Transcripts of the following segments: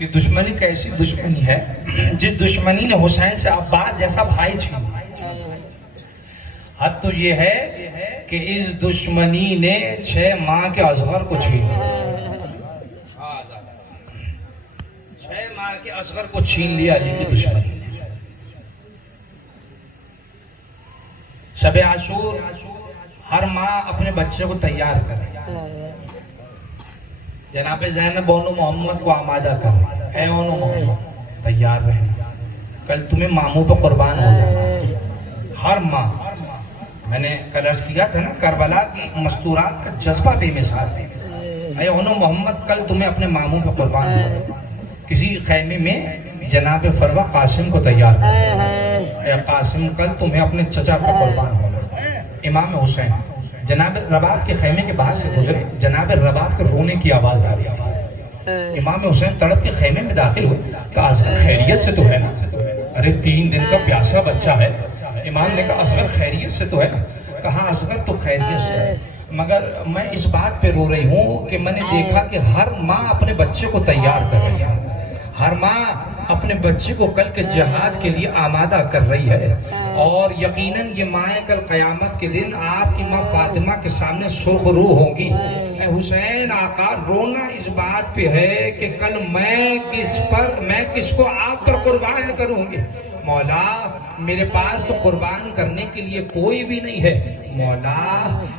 یہ دشمنی کیسی دشمنی ہے جس دشمنی نے حسین سے عباس جیسا بھائی چھین لیا۔ حد تو یہ ہے کہ اس دشمنی نے 6 ماہ کے اصغر کو چھین لیا۔ 6 ماہ کے اصغر کو چھین لیا علی کی دشمنی نے۔ شب عاشور ہر ماں اپنے بچے کو تیار کر رہی ہے۔ جناب زینب اونو محمد کو آمادہ کر رہی ہے، اے اونو محمد تیار رہے، کل تمہیں ماموں پہ قربان ہو جانا۔ ہر ماں، میں نے کل عرض کیا تھا نا، کربلا کی مستورات کا جذبہ بے مثال ہے۔ اے اونو محمد کل تمہیں اپنے ماموں پہ قربان ہو جانا۔ کسی خیمے میں جناب فروہ قاسم کو تیار کر، اے قاسم کل تمہیں اپنے چچا پہ قربان ہونا۔ امام حسین جناب رباب کے خیمے کے باہر سے گزرے، جناب رباب کے رونے کی آواز آ رہی تھی۔ امام حسین تڑپ کے خیمے میں داخل ہوئے، کہا اصغر خیریت سے تو ہے نا؟ ارے 3 دن کا پیاسا بچہ ہے۔ امام نے کہا اصغر خیریت سے تو ہے نا؟ کہا اصغر تو خیریت سے ہے، مگر میں اس بات پہ رو رہی ہوں کہ میں نے دیکھا کہ ہر ماں اپنے بچے کو تیار کر رہی ہے، ہر ماں اپنے بچے کو کل کے جہاد کے لیے آمادہ کر رہی ہے، اور یقیناً یہ مائیں کل قیامت کے دن آپ کی ماں فاطمہ کے سامنے سرخ روح ہوں گی۔ اے حسین آقا، رونا اس بات پہ ہے کہ کل میں کس کو آپ پر قربان کروں گی۔ مولا میرے پاس تو قربان کرنے کے لیے کوئی بھی نہیں ہے۔ مولا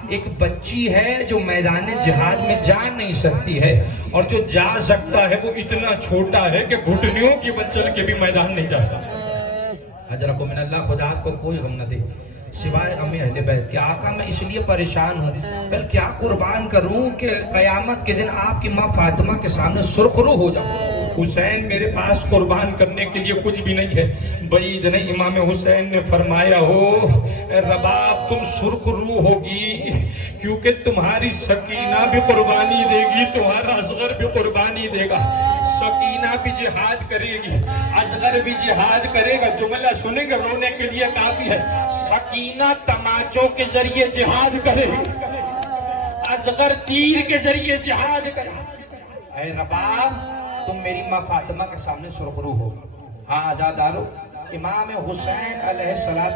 ایک بچی ہے جو میدان جہاد میں جا نہیں سکتی ہے، اور جو جا سکتا ہے وہ اتنا چھوٹا ہے کہ گھٹنیوں کی بل چل کے بھی میدان نہیں جا سکتا۔ حضرت من اللہ، خدا آپ کو کوئی غم نہ دے سوائے غم اہل بیت کے۔ آقا میں اس لیے پریشان ہوں، کل کیا قربان کروں کہ قیامت کے دن آپ کی ماں فاطمہ کے سامنے سرخ رو ہو جاؤں۔ حسین میرے پاس قربان کرنے کے لیے کچھ بھی نہیں ہے۔ بعید نہیں، امام حسین نے فرمایا ہو اے رباب تم سرخ رو ہوگی کیونکہ تمہاری سکینہ بھی قربانی دے گی، تمہارا اصغر بھی قربانی دے گا۔ سکینہ بھی جہاد کرے گی، اصغر بھی جہاد کرے گا۔ جملہ سنیں گے، رونے کے لیے کافی ہے۔ سکینہ تماچوں کے ذریعے جہاد کرے گی، اصغر تیر کے ذریعے جہاد کرے گا۔ اے رباب تم میری ماں فاطمہ کے سامنے سرخرو ہو۔ ہاں آزادارو، امام حسین علیہ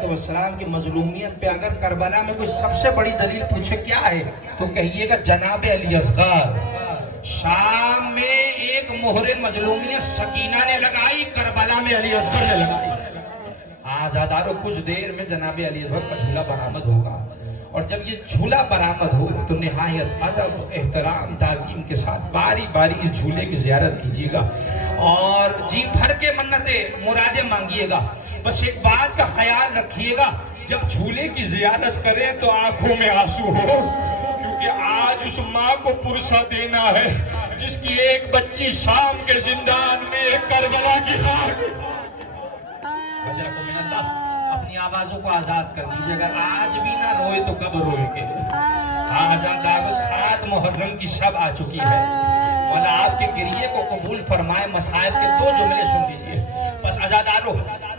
السلام کی مظلومیت پہ اگر کربلا میں کوئی سب سے بڑی دلیل پوچھے کیا ہے تو کہیے گا جناب علی اصغر۔ شام میں ایک مہر مظلومیت سکینہ نے لگائی، کربلا میں علی اصغر نے لگائی۔ آزادارو، کچھ دیر میں جناب علی اصغر کا جھولا برآمد ہوگا، اور جب یہ جھولا برآمد ہو تو نہایت ادب، احترام، تعظیم کے ساتھ باری باری اس جھولے کی زیارت کیجیے گا، اور جی بھر کے منتیں مرادیں مانگیے گا۔ بس ایک بات کا خیال رکھیے گا، جب جھولے کی زیارت کریں تو آنکھوں میں آنسو ہو، کیونکہ آج اس ماں کو پرسہ دینا ہے جس کی ایک بچی شام کے زندان میں ایک کربلا کی خاک۔ اپنی آوازوں کو آزاد کر دیجئے، اگر آج بھی نہ روئے تو کب روئے گے؟ آزادارو، 7 محرم کی شب آ چکی ہے، مولا آپ کے گریے کو قبول فرمائے۔ مسائل کے 2 جملے سن لیجئے۔ بس آزادارو،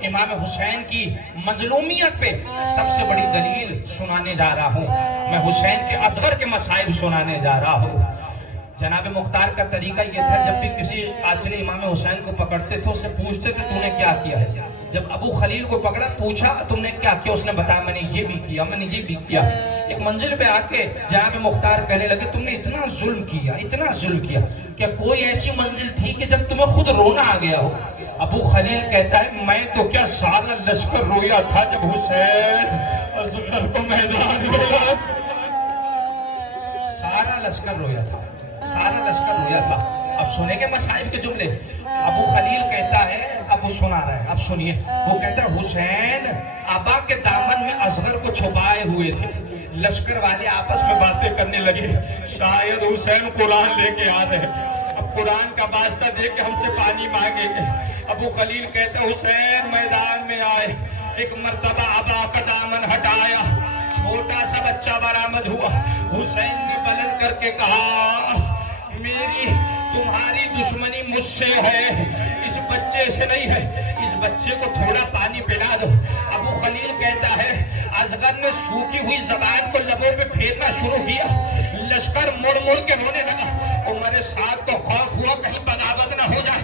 امام حسین کی مظلومیت پہ سب سے بڑی دلیل سنانے جا رہا ہوں، میں حسین کے اصغر کے مسائل سنانے جا رہا ہوں۔ جناب مختار کا طریقہ یہ تھا، جب بھی کسی قاتل امام حسین کو پکڑتے تھے، اس سے پوچھتے تھے تو نے کیا کیا ہے۔ جب ابو خلیل کو پکڑا، پوچھا تم نے کیا کیا، اس نے بتایا میں نے یہ بھی کیا، میں نے یہ بھی کیا۔ ایک منزل پہ آ کے جناب مختار کہنے لگے تم نے اتنا ظلم کیا، اتنا ظلم کیا، کیا کوئی ایسی منزل تھی کہ جب تمہیں خود رونا آ گیا ہو؟ ابو خلیل کہتا ہے میں تو کیا سارا لشکر رویا تھا جب حسین اصغر کو میدان میں، سارا لشکر رویا تھا، سارا لشکر رویا تھا۔ اب سنیں گے مصائب کے جملے۔ ابو خلیل کہتا ہے، اب وہ سنا رہا ہے، اب سنیے، وہ کہتا ہے حسین ابا کے دامن میں اصغر کو چھپائے ہوئے تھے۔ لشکر والے آپس میں باتیں کرنے لگے، شاید حسین قرآن لے کے آ رہے ہیں، اب قرآن کا واسطہ دے کے ہم سے پانی مانگیں گے۔ ابو خلیل کہتا ہے حسین میدان میں آئے، ایک مرتبہ ابا کا دامن ہٹایا، چھوٹا سا بچہ برآمد ہوا۔ حسین نے بلند کر کے کہا میری تمہاری دشمنی مجھ سے ہے، اس بچے سے نہیں ہے، اس بچے کو تھوڑا پانی پلا دو۔ ابو خلیل کہتا ہے اصغر نے سوکھی ہوئی زبان کو لبوں پہ پھیرنا شروع کیا، لشکر مڑ مڑ کے رونے لگا۔ عمر سعد کو خوف ہوا کہیں بغاوت نہ ہو جائے،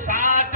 7